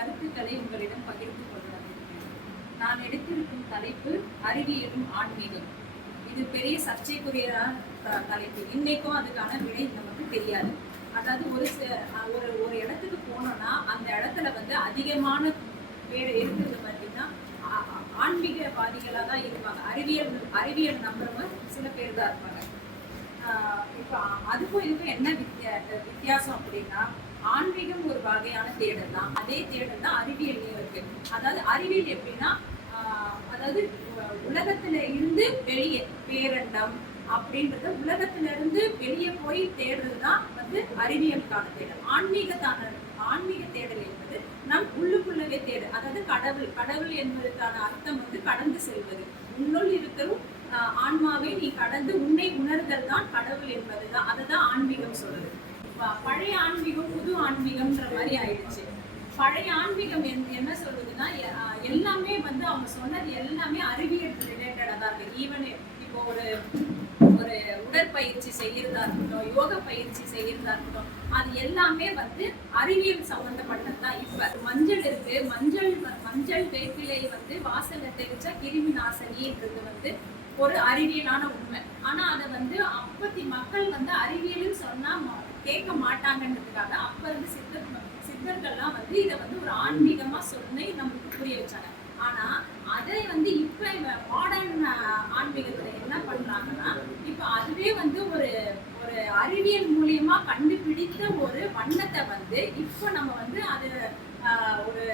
கருத்துக்களை உங்களிடம் பகிர்ந்து கொள்கிறேன் நான் எடுத்திருக்கும் தலைப்பு அறிவியலும் ஆன்மீகம். இது பெரிய சர்ச்சைக்குரிய த- தலைப்பு. இன்னைக்கும் அதுக்கான விடை நமக்கு தெரியாது. அதாவது ஒரு ஒரு ஒரு இடத்துக்கு போனோம்னா அந்த இடத்துல வந்து அதிகமான பேர் இருக்கிறது பார்த்தீங்கன்னா ஆன்மீகவாதிகளாக தான் இருப்பாங்க. அறிவியல் அறிவியல் நம்புறவங்க சில பேர் தான் இருப்பாங்க. இப்போ அதுக்கும் இதுக்கும் என்ன வித்தியா வித்தியாசம் அப்படின்னா ஆன்மீகம் ஒரு வகையான தேடல் தான். அதே தேடல் தான் அறிவியல்லையும் இருக்கு. அதாவது அறிவியல் எப்படின்னா அதாவது உலகத்துல இருந்து வெளியே பேரண்டம் அப்படின்றத உலகத்துல இருந்து வெளியே போய் தேடுறது தான் வந்து அறிவியலுக்கான தேடல். ஆன்மீகத்தான ஆன்மீக தேடல் என்பது நம் உள்ளுக்குள்ளவே தேடல் அதாவது கடவுள் கடவுள் என்பதற்கான அர்த்தம் வந்து கடந்து செல்வது. உன்னுள் இருக்கிறும் ஆன்மாவை நீ கடந்து உன்னை உணர்தல் தான் கடவுள் என்பதுதான் அதை தான் ஆன்மீகம் சொல்லுது ப- பழைய ஆன்மீகம் புது ஆன்மீகம்ன்ற மாதிரி ஆயிடுச்சு. பழைய ஆன்மீகம் என்ன சொல்லுதுன்னா எல்லாமே வந்து அவங்க சொன்னது எல்லாமே அறிவியல் ரிலேட்டடாக தான் இருக்கு. ஈவன் இப்போ ஒரு ஒரு உடற்பயிற்சி செய்யறதா இருக்கட்டும் யோக பயிற்சி செய்யறதா இருக்கட்டும் அது எல்லாமே வந்து அறிவியல் சம்பந்தப்பட்டது தான். இப்ப மஞ்சள் இருக்கு. மஞ்சள் மஞ்சள் வேப்பிலை வந்து வாசல்ல தெரிஞ்சா கிருமி நாசினின்றது வந்து ஒரு அறிவியலான உண்மை. ஆனா அதை வந்து அப்பத்தி மக்கள் வந்து அறிவியலும் சொன்னா கேட்க மாட்டாங்கன்றதுக்காக அப்ப இருந்து சித்தர் சித்தர்கள்லாம் வந்து இதை வந்து ஒரு ஆன்மீகமா சொல்லி நமக்கு புரிய வச்சாங்க. ஆனா அதை வந்து இப்ப மாடர்ன் ஆன்மீகத்துல என்ன பண்றாங்கன்னா இப்ப அதுவே வந்து ஒரு ஒரு அறிவியல் மூலியமா கண்டுபிடித்த ஒரு வண்ணத்தை வந்து இப்ப நம்ம வந்து அது ஒரு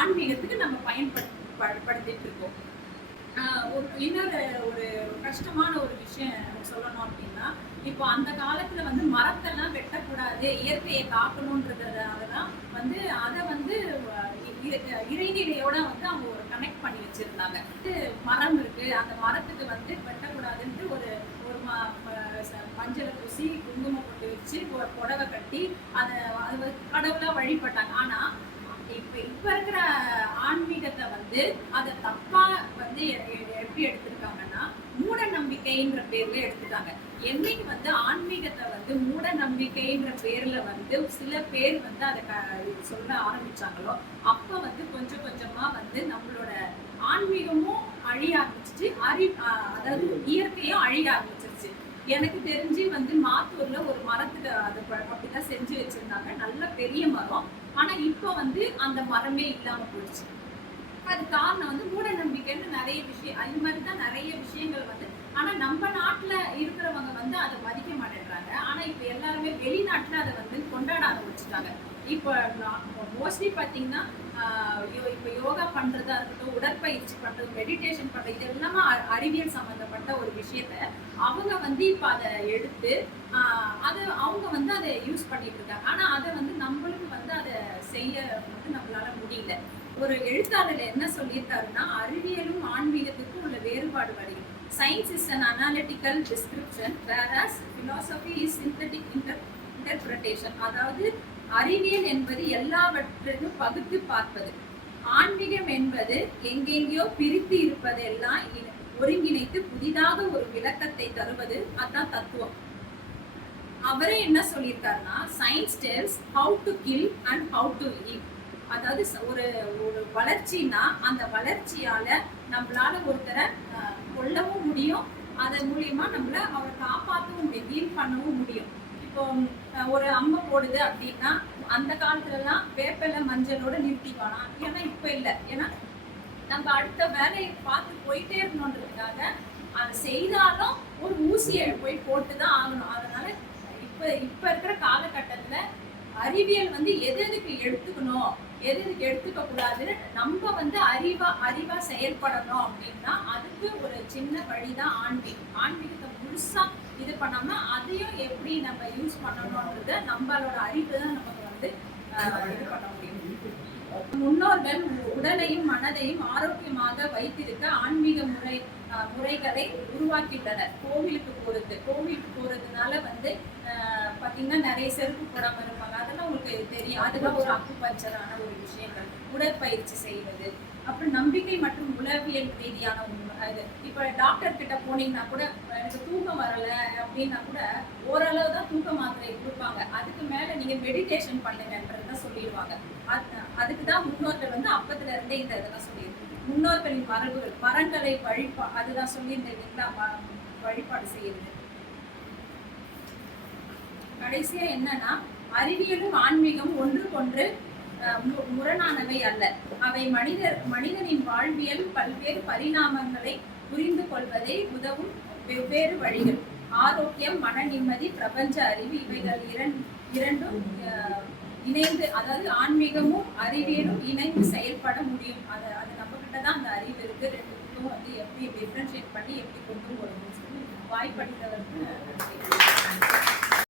ஆன்மீகத்துக்கு நம்ம பயன்படுத்திட்டு இருக்கோம். ஒரு இன்னொரு ஒரு கஷ்டமான ஒரு விஷயம் சொல்லணும் அப்படின்னா இப்போ அந்த காலத்துல வந்து மரத்தெல்லாம் வெட்டக்கூடாது இயற்கையை காக்கணுன்றதுனால தான் வந்து அதை வந்து இறைநிலையோட வந்து அவங்க ஒரு கனெக்ட் பண்ணி வச்சிருந்தாங்க. இது மரம் இருக்கு அந்த மரத்துக்கு வந்து வெட்டக்கூடாதுன்ட்டு ஒரு ஒரு ம- ச- மஞ்சளை பூசி குங்குமம் போட்டு வச்சு ஒரு புடவை கட்டி அதை அது கடவுளாக கடவுளா வழிபட்டாங்க. ஆனா இப்ப இப்ப இருக்கிற ஆன்மீகத்தை வந்து அதை தப்பா வந்து எ- எப்படி எடுத்திருக்காங்க. நம்பிக்கைன்ற பேர்ல எடுத்துட்டாங்க. என்னைக்கு வந்து ஆன்மீகத்தை வந்து மூட நம்பிக்கைன்ற பேர்ல வந்து சில பேர் வந்து அதை க- சொல்ல ஆரம்பிச்சாங்களோ அப்ப வந்து கொஞ்சம் கொஞ்சமா வந்து நம்மளோட ஆன்மீகமும் அழிய ஆரம்பிச்சிச்சு. அறி அதாவது இயற்கையும் அழிய ஆரம்பிச்சிருச்சு. எனக்கு தெரிஞ்சு வந்து மாத்தூர்ல ஒரு மரத்துக்கு அதை அப்படிதான் செஞ்சு வச்சிருந்தாங்க. நல்ல பெரிய மரம். ஆனா இப்போ வந்து அந்த மரமே இல்லாம போயிடுச்சு. அது காரணம் வந்து மூட நம்பிக்கைன்னு நிறைய விஷயம் அது மாதிரி தான் நிறைய விஷயங்கள் வந்து. ஆனா நம்ம நாட்டுல இருக்கிறவங்க வந்து அதை மதிக்க மாட்டேன்றாங்க. ஆனா இப்ப எல்லாருமே வெளிநாட்டுல அதை வந்து கொண்டாட ஆரம்பிச்சுட்டாங்க. இப்போ மோஸ்ட்லி பாத்தீங்கன்னா ஆஹ் இப்போ யோகா பண்றதா இருக்கட்டும் உடற்பயிற்சி பண்றது மெடிடேஷன் பண்றது இது எல்லாமே அ- அறிவியல் சம்மந்தப்பட்ட ஒரு விஷயத்த அவங்க வந்து இப்போ அதை எடுத்து ஆஹ் அதை அவங்க வந்து அதை யூஸ் பண்ணிட்டு இருக்காங்க. ஆனா அதை வந்து நம்மளுக்கு வந்து அதை செய்ய வந்து நம்மளால முடியல. ஒரு எழுத்தாளர் என்ன சொல்லியிருக்காருன்னா அறிவியலும் ஆன்மீகத்துக்கும் உள்ள வேறுபாடு வரையும். Science is an analytical description whereas philosophy is synthetic inter interpretation அதாவது அறிவியல் என்பது எல்லாவற்றையும் பகுத்து பார்ப்பது. ஆன்மீகம் என்பது எங்கெங்கேயோ பிரித்து இருப்பதெல்லாம் ஒருங்கிணைத்து புதிதாக ஒரு விளக்கத்தை தருவது. அதான் தத்துவம். அவரே என்ன சொல்லியிருக்காருன்னா science tells how to kill and how to live அதாவது ஒரு ஒரு வளர்ச்சினா அந்த வளர்ச்சியால நம்மளால ஒருத்தரை கொல்லவும் முடியும். அதன் மூலியமா நம்மள அவரை காப்பாற்றவும் முடியும் டீல் பண்ணவும் முடியும். இப்போ ஒரு அம்மை போடுது அப்படின்னா அந்த காலத்துலலாம் வேப்பில மஞ்சளோட நிறுத்திக்கலாம் ஏன்னா இப்ப இல்லை. ஏன்னா நம்ம அடுத்த வேலையை பார்த்து போயிட்டே இருக்கணுன்றதுக்காக அதை செய்தாலும் ஒரு ஊசியை போய் போட்டு தான் ஆகணும். அதனால இப்ப இப்ப இருக்கிற காலகட்டத்துல அறிவியல் வந்து எது எதுக்கு எடுத்துக்கணும்? எது எதுக்கு எடுத்துக்க கூடாதுன்னு நம்ம வந்து அறிவா அறிவா செயல்படணும் அப்படின்னா அதுக்கு ஒரு சின்ன வழிதான் ஆன்மீகம். ஆன்மீகத்தை முழுசா இது பண்ணாம அதையும் எப்படி நம்ம யூஸ் பண்ணணும்ன்றத நம்மளோட அறிவு தான் நமக்கு வந்து ஆஹ், இது பண்ண முடியும். முன்னோர்கள் உடலையும் மனதையும் ஆரோக்கியமாக வைத்திருக்க ஆன்மீக முறை முறைகளை உருவாக்கியுள்ளனர். கோவிலுக்கு போறது கோவிலுக்கு போறதுனால வந்து பார்த்தீங்கன்னா நிறைய செருப்பு போடாமல் இருப்பாங்க. அதெல்லாம் உங்களுக்கு தெரியும். அதெல்லாம் ஒரு அக்குபஞ்சரான ஒரு விஷயங்கள். உடற்பயிற்சி செய்வது. அப்புறம் நம்பிக்கை மற்றும் உளவியல் ரீதியான உண்மை இது இப்போ டாக்டர் கிட்ட போனீங்கன்னா கூட எனக்கு தூக்கம் வரல அப்படின்னா கூட ஓரளவு தான் தூக்க மாத்திரை கொடுப்பாங்க. அதுக்கு மேல நீங்க மெடிடேஷன் தான் சொல்லிடுவாங்க. அதுக்கு தான் முன்னோர்கள் வந்து அப்பத்துல இருந்தே இந்த இதெல்லாம் சொல்லியிருக்கு முன்னோர்களின் மரபுகள் மரங்களை வழிபா அதுதான் சொல்லியிருந்தேன் இல்லைங்களா? வழிபாடு செய்யுது கடைசியா என்னன்னா அறிவியலும் ஆன்மீகம் ஒன்றுக்கொன்று முரணானவை அல்ல. அவை மனிதர் மனிதனின் வாழ்வியல் பல்வேறு பரிணாமங்களை புரிந்து கொள்வதை உதவும் வெவ்வேறு வழிகள். ஆரோக்கியம் மன நிம்மதி பிரபஞ்ச அறிவு இவைகள் இரண் இரண்டும் இணைந்து அதாவது ஆன்மீகமும் அறிவியலும் இணைந்து செயல்பட முடியும். அது அது நம்ம கிட்ட தான் அந்த அறிவு இருக்கு. ரெண்டுக்கும் வந்து எப்படி டிஃப்ரென்ஷியேட் பண்ணி எப்படி கொண்டு போகணும்னு சொல்லி வாய்ப்படித்தவருக்கு